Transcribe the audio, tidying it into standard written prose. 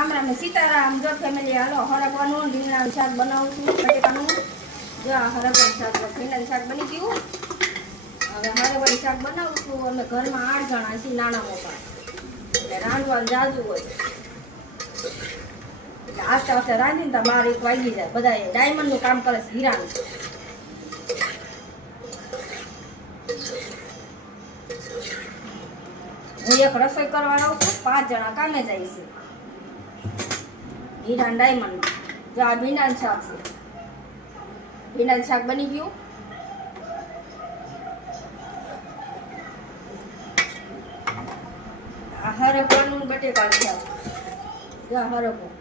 રામ રામ ને સીતારામ. જો ફેમિલી હાલો હરગવાનું રીંગણાનું શાક બનાવું છું, બટેકાનું. જો આ હરગવાનું શાક, ભીંડાનું શાક બની ગયું. હવે હરગવાનું શાક બનાવું છું. અમે ઘરમાં 8 જણા છીએ, નાના મોટા, એટલે રાંધવાનું જાજુ હોય. એટલે આસ્તે આસ્તે રાંધીને તો 12-1 વાગી જાય. બધા ડાયમંડનું કામ કરે છે, હીરાનું. હું એક રસોઈ કરવા રહું છું, 5 જણા કામે જાય છે. હીરા ડાયમંડ. જો આ ભીંડાનું શાક છે, ભીંડાનું શાક બની ગયું. આ હરગવાનું બટેકાનું શાક. જો હરગવું